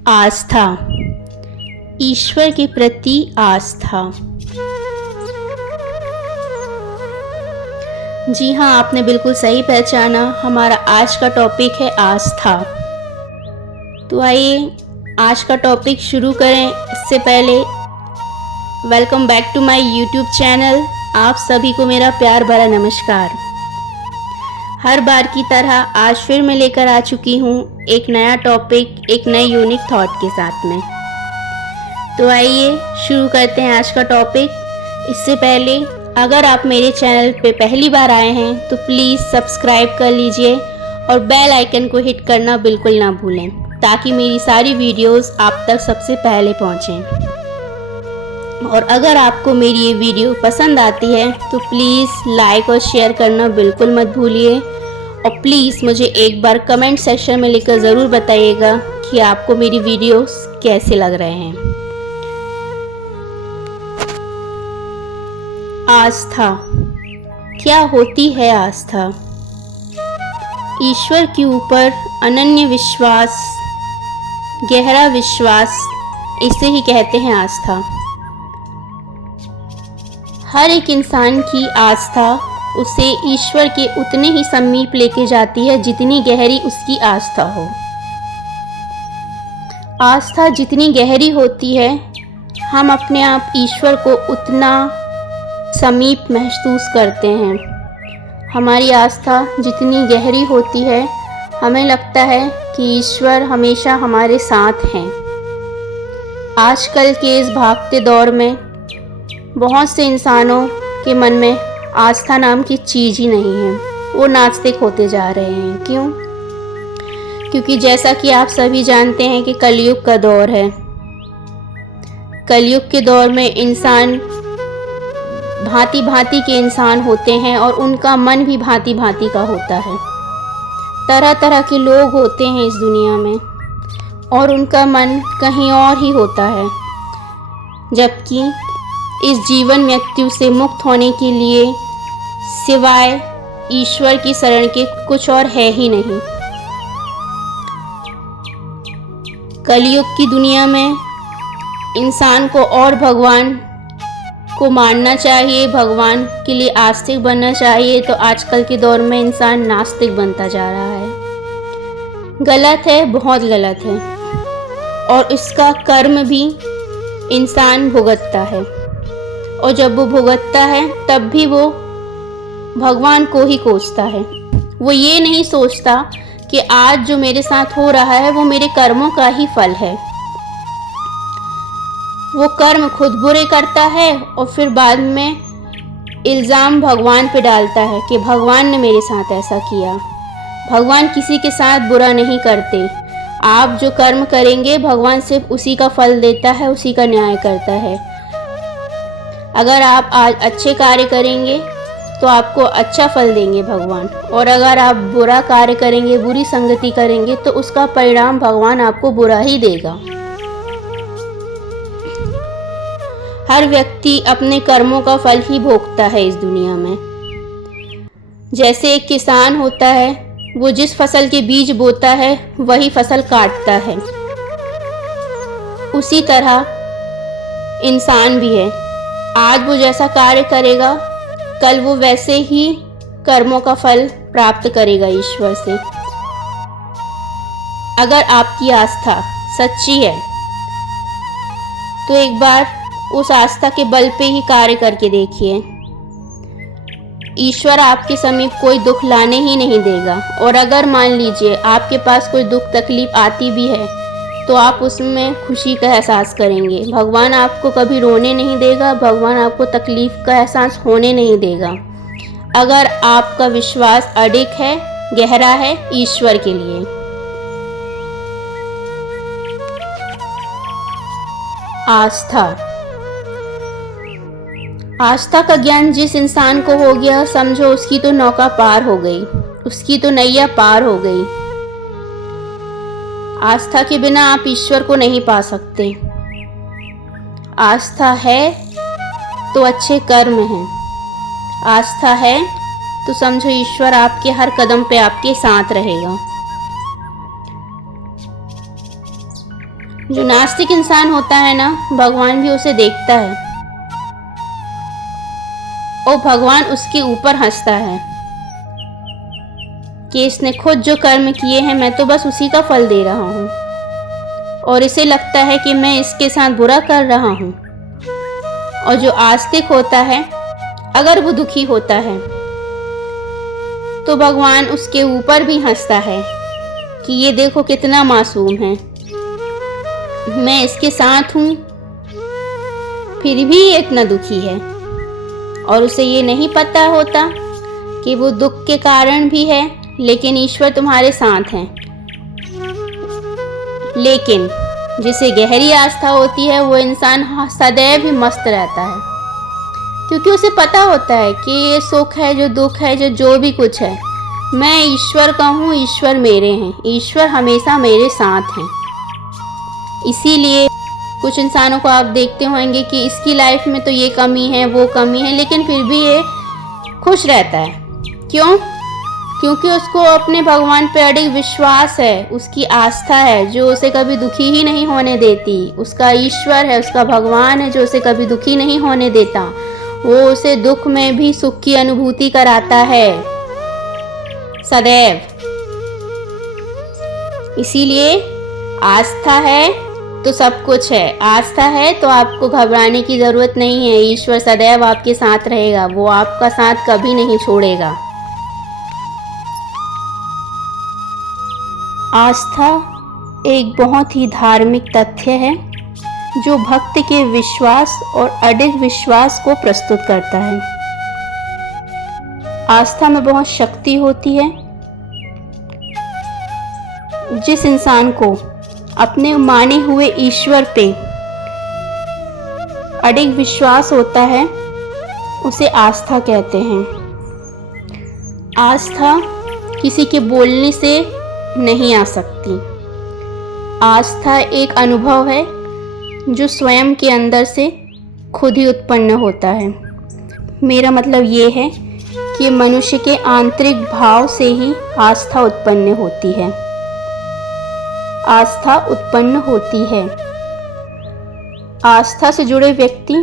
आस्था, ईश्वर के प्रति आस्था। जी हाँ, आपने बिल्कुल सही पहचाना। हमारा आज का टॉपिक है आस्था। तो आइए आज का टॉपिक शुरू करें। इससे पहले welcome back to my YouTube channel. आप सभी को मेरा प्यार भरा नमस्कार। हर बार की तरह आज फिर मैं लेकर आ चुकी हूँ एक नया टॉपिक, एक नए यूनिक थॉट के साथ में। तो आइए शुरू करते हैं आज का टॉपिक। इससे पहले अगर आप मेरे चैनल पे पहली बार आए हैं तो प्लीज़ सब्सक्राइब कर लीजिए और बेल आइकन को हिट करना बिल्कुल ना भूलें, ताकि मेरी सारी वीडियोस आप तक सबसे पहले पहुँचें। और अगर आपको मेरी ये वीडियो पसंद आती है तो प्लीज़ लाइक और शेयर करना बिल्कुल मत भूलिए। और प्लीज़ मुझे एक बार कमेंट सेक्शन में लिखकर ज़रूर बताइएगा कि आपको मेरी वीडियोस कैसे लग रहे हैं। आस्था, क्या होती है आस्था? ईश्वर के ऊपर अनन्य विश्वास, गहरा विश्वास, इसे ही कहते हैं आस्था। हर एक इंसान की आस्था उसे ईश्वर के उतने ही समीप लेके जाती है जितनी गहरी उसकी आस्था हो। आस्था जितनी गहरी होती है, हम अपने आप ईश्वर को उतना समीप महसूस करते हैं। हमारी आस्था जितनी गहरी होती है, हमें लगता है कि ईश्वर हमेशा हमारे साथ हैं। आजकल के इस भागते दौर में बहुत से इंसानों के मन में आस्था नाम की चीज़ ही नहीं है। वो नास्तिक होते जा रहे हैं। क्यों? क्योंकि जैसा कि आप सभी जानते हैं कि कलयुग का दौर है। कलयुग के दौर में इंसान भांति भांति के इंसान होते हैं और उनका मन भी भांति भांति का होता है। तरह तरह के लोग होते हैं इस दुनिया में और उनका मन कहीं और ही होता है। जबकि इस जीवन मृत्यु से मुक्त होने के लिए सिवाय ईश्वर की शरण के कुछ और है ही नहीं। कलयुग की दुनिया में इंसान को और भगवान को मानना चाहिए, भगवान के लिए आस्तिक बनना चाहिए, तो आजकल के दौर में इंसान नास्तिक बनता जा रहा है। गलत है, बहुत गलत है। और इसका कर्म भी इंसान भुगतता है। और जब वो भुगतता है तब भी वो भगवान को ही कोसता है। वो ये नहीं सोचता कि आज जो मेरे साथ हो रहा है वो मेरे कर्मों का ही फल है। वो कर्म खुद बुरे करता है और फिर बाद में इल्ज़ाम भगवान पे डालता है कि भगवान ने मेरे साथ ऐसा किया। भगवान किसी के साथ बुरा नहीं करते। आप जो कर्म करेंगे भगवान सिर्फ उसी का फल देता है, उसी का न्याय करता है। अगर आप आज अच्छे कार्य करेंगे तो आपको अच्छा फल देंगे भगवान, और अगर आप बुरा कार्य करेंगे, बुरी संगति करेंगे, तो उसका परिणाम भगवान आपको बुरा ही देगा। हर व्यक्ति अपने कर्मों का फल ही भोगता है इस दुनिया में। जैसे एक किसान होता है, वो जिस फसल के बीज बोता है वही फसल काटता है। उसी तरह इंसान भी है। आज वो जैसा कार्य करेगा, कल वो वैसे ही कर्मों का फल प्राप्त करेगा ईश्वर से। अगर आपकी आस्था सच्ची है तो एक बार उस आस्था के बल पे ही कार्य करके देखिए। ईश्वर आपके समीप कोई दुख लाने ही नहीं देगा। और अगर मान लीजिए आपके पास कोई दुख तकलीफ आती भी है तो आप उसमें खुशी का एहसास करेंगे। भगवान आपको कभी रोने नहीं देगा, भगवान आपको तकलीफ का एहसास होने नहीं देगा। अगर आपका विश्वास अडिग है, गहरा है ईश्वर के लिए। आस्था, आस्था का ज्ञान जिस इंसान को हो गया, समझो उसकी तो नौका पार हो गई, उसकी तो नैया पार हो गई। आस्था के बिना आप ईश्वर को नहीं पा सकते। आस्था है तो अच्छे कर्म हैं। आस्था है तो समझो ईश्वर आपके हर कदम पे आपके साथ रहेगा। जो नास्तिक इंसान होता है ना, भगवान भी उसे देखता है और भगवान उसके ऊपर हंसता है कि इसने खुद जो कर्म किए हैं मैं तो बस उसी का फल दे रहा हूँ, और इसे लगता है कि मैं इसके साथ बुरा कर रहा हूँ। और जो आस्तिक होता है, अगर वो दुखी होता है तो भगवान उसके ऊपर भी हंसता है कि ये देखो कितना मासूम है, मैं इसके साथ हूँ फिर भी ये इतना दुखी है। और उसे ये नहीं पता होता कि वो दुख के कारण भी है, लेकिन ईश्वर तुम्हारे साथ हैं। लेकिन जिसे गहरी आस्था होती है वो इंसान सदैव ही मस्त रहता है, क्योंकि उसे पता होता है कि ये सुख है, जो दुख है, जो भी कुछ है, मैं ईश्वर का हूँ, ईश्वर मेरे हैं, ईश्वर हमेशा मेरे साथ हैं। इसीलिए कुछ इंसानों को आप देखते होंगे कि इसकी लाइफ में तो ये कमी है, वो कमी है, लेकिन फिर भी ये खुश रहता है। क्यों? क्योंकि उसको अपने भगवान पे अडिग विश्वास है, उसकी आस्था है जो उसे कभी दुखी ही नहीं होने देती। उसका ईश्वर है, उसका भगवान है जो उसे कभी दुखी नहीं होने देता। वो उसे दुख में भी सुख की अनुभूति कराता है सदैव। इसीलिए आस्था है तो सब कुछ है, आस्था है तो आपको घबराने की ज़रूरत नहीं है। ईश्वर सदैव आपके साथ रहेगा, वो आपका साथ कभी नहीं छोड़ेगा। आस्था एक बहुत ही धार्मिक तथ्य है जो भक्त के विश्वास और अडिग विश्वास को प्रस्तुत करता है। आस्था में बहुत शक्ति होती है। जिस इंसान को अपने माने हुए ईश्वर पे अडिग विश्वास होता है उसे आस्था कहते हैं। आस्था किसी के बोलने से नहीं आ सकती। आस्था एक अनुभव है जो स्वयं के अंदर से खुद ही उत्पन्न होता है। मेरा मतलब ये है कि मनुष्य के आंतरिक भाव से ही आस्था उत्पन्न होती है। आस्था उत्पन्न होती है। आस्था से जुड़े व्यक्ति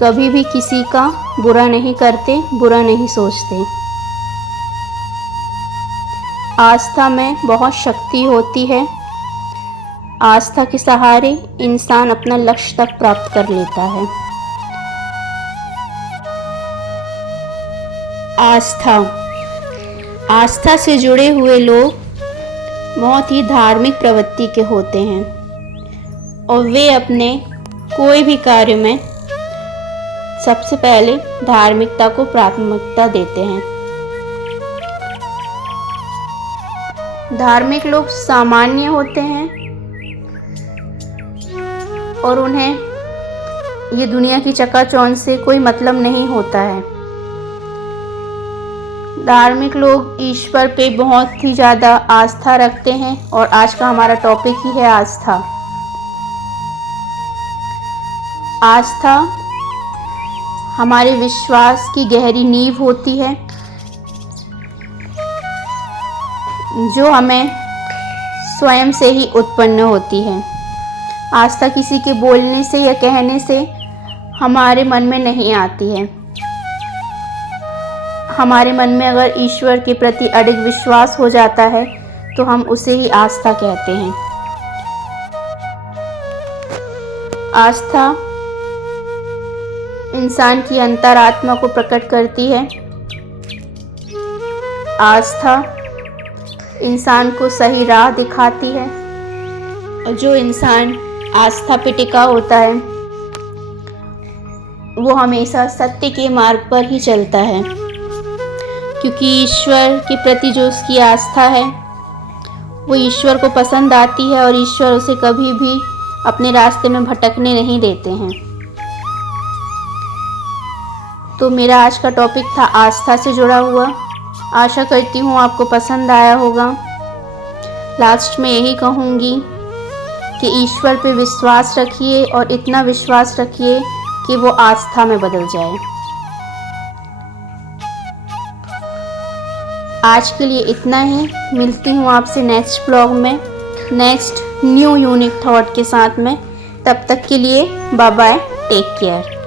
कभी भी किसी का बुरा नहीं करते, बुरा नहीं सोचते। आस्था में बहुत शक्ति होती है। आस्था के सहारे इंसान अपना लक्ष्य तक प्राप्त कर लेता है। आस्था से जुड़े हुए लोग बहुत ही धार्मिक प्रवृत्ति के होते हैं और वे अपने कोई भी कार्य में सबसे पहले धार्मिकता को प्राथमिकता देते हैं। धार्मिक लोग सामान्य होते हैं और उन्हें ये दुनिया की चकाचौंध से कोई मतलब नहीं होता है। धार्मिक लोग ईश्वर पे बहुत ही ज़्यादा आस्था रखते हैं और आज का हमारा टॉपिक ही है आस्था। आस्था हमारे विश्वास की गहरी नींव होती है जो हमें स्वयं से ही उत्पन्न होती है। आस्था किसी के बोलने से या कहने से हमारे मन में नहीं आती है। हमारे मन में अगर ईश्वर के प्रति अडिग विश्वास हो जाता है तो हम उसे ही आस्था कहते हैं। आस्था इंसान की अंतरात्मा को प्रकट करती है। आस्था इंसान को सही राह दिखाती है और जो इंसान आस्था पे टिका होता है वो हमेशा सत्य के मार्ग पर ही चलता है, क्योंकि ईश्वर के प्रति जो उसकी आस्था है वो ईश्वर को पसंद आती है और ईश्वर उसे कभी भी अपने रास्ते में भटकने नहीं देते हैं। तो मेरा आज का टॉपिक था आस्था से जुड़ा हुआ। आशा करती हूँ आपको पसंद आया होगा। लास्ट में यही कहूँगी कि ईश्वर पे विश्वास रखिए और इतना विश्वास रखिए कि वो आस्था में बदल जाए। आज के लिए इतना ही। मिलती हूँ आपसे नेक्स्ट ब्लॉग में नेक्स्ट न्यू यूनिक थॉट के साथ में। तब तक के लिए बाय बाय, टेक केयर।